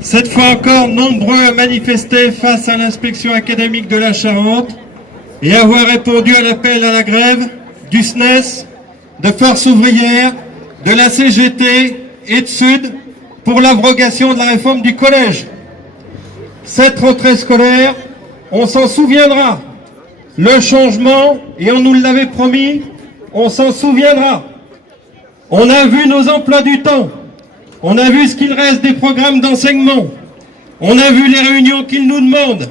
Cette fois encore, nombreux à manifester face à l'inspection académique de la Charente et avoir répondu à l'appel à la grève du SNES, de Force ouvrière, de la CGT et de Sud pour l'abrogation de la réforme du collège. Cette rentrée scolaire, on s'en souviendra. Le changement, et on nous l'avait promis, on s'en souviendra. On a vu nos emplois du temps. On a vu ce qu'il reste des programmes d'enseignement. On a vu les réunions qu'ils nous demandent.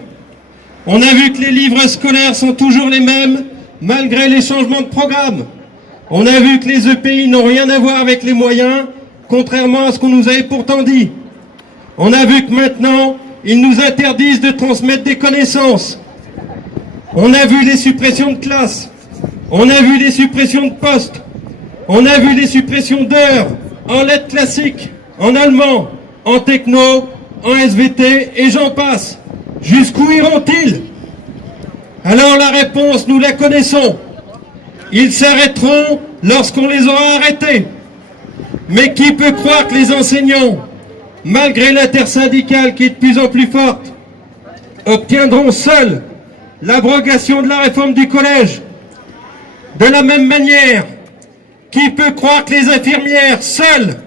On a vu que les livres scolaires sont toujours les mêmes, malgré les changements de programme. On a vu que les EPI n'ont rien à voir avec les moyens, contrairement à ce qu'on nous avait pourtant dit. On a vu que maintenant, ils nous interdisent de transmettre des connaissances. On a vu les suppressions de classes. On a vu les suppressions de postes. On a vu les suppressions d'heures en lettres classiques, en allemand, en techno, en SVT, et j'en passe. Jusqu'où iront-ils? Alors la réponse, nous la connaissons. Ils s'arrêteront lorsqu'on les aura arrêtés. Mais qui peut croire que les enseignants, malgré l'intersyndicale qui est de plus en plus forte, obtiendront seuls l'abrogation de la réforme du collège? De la même manière, qui peut croire que les infirmières seules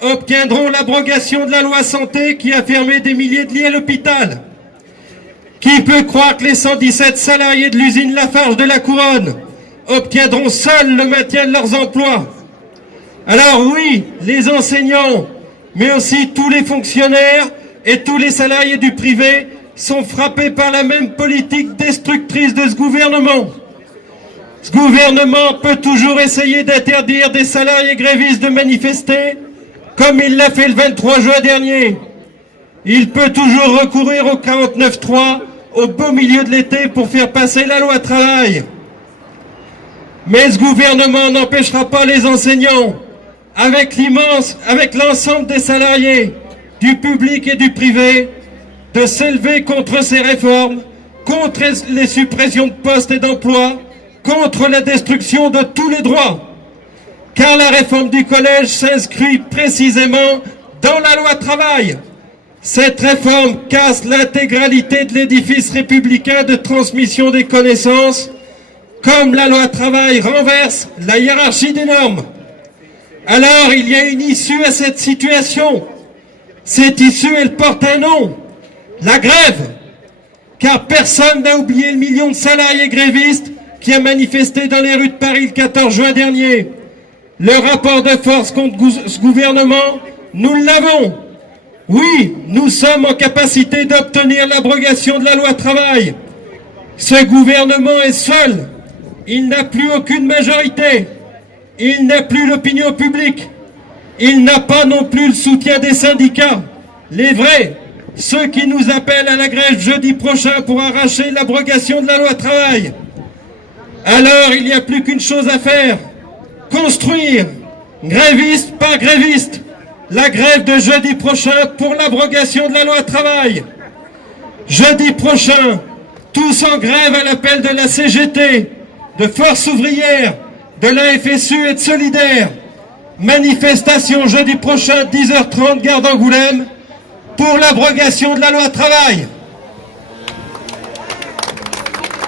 obtiendront l'abrogation de la loi santé qui a fermé des milliers de lits à l'hôpital? Qui peut croire que les 117 salariés de l'usine Lafarge de la Couronne obtiendront seuls le maintien de leurs emplois? Alors oui, les enseignants, mais aussi tous les fonctionnaires et tous les salariés du privé sont frappés par la même politique destructrice de ce gouvernement. Ce gouvernement peut toujours essayer d'interdire des salariés grévistes de manifester, comme il l'a fait le 23 juin dernier. Il peut toujours recourir au 49.3 au beau milieu de l'été pour faire passer la loi travail. Mais ce gouvernement n'empêchera pas les enseignants, avec l'ensemble des salariés, du public et du privé, de s'élever contre ces réformes, contre les suppressions de postes et d'emplois, contre la destruction de tous les droits. Car la réforme du collège s'inscrit précisément dans la loi travail. Cette réforme casse l'intégralité de l'édifice républicain de transmission des connaissances, comme la loi travail renverse la hiérarchie des normes. Alors il y a une issue à cette situation. Cette issue, elle porte un nom, la grève. Car personne n'a oublié le million de salariés grévistes qui a manifesté dans les rues de Paris le 14 juin dernier. Le rapport de force contre ce gouvernement, nous l'avons. Oui, nous sommes en capacité d'obtenir l'abrogation de la loi travail. Ce gouvernement est seul. Il n'a plus aucune majorité. Il n'a plus l'opinion publique. Il n'a pas non plus le soutien des syndicats. Les vrais, ceux qui nous appellent à la grève jeudi prochain pour arracher l'abrogation de la loi travail. Alors il n'y a plus qu'une chose à faire. Construire, gréviste par gréviste, la grève de jeudi prochain pour l'abrogation de la loi travail. Jeudi prochain, tous en grève à l'appel de la CGT, de Force ouvrière, de la FSU et de Solidaire. Manifestation jeudi prochain, 10h30, gare d'Angoulême, pour l'abrogation de la loi travail.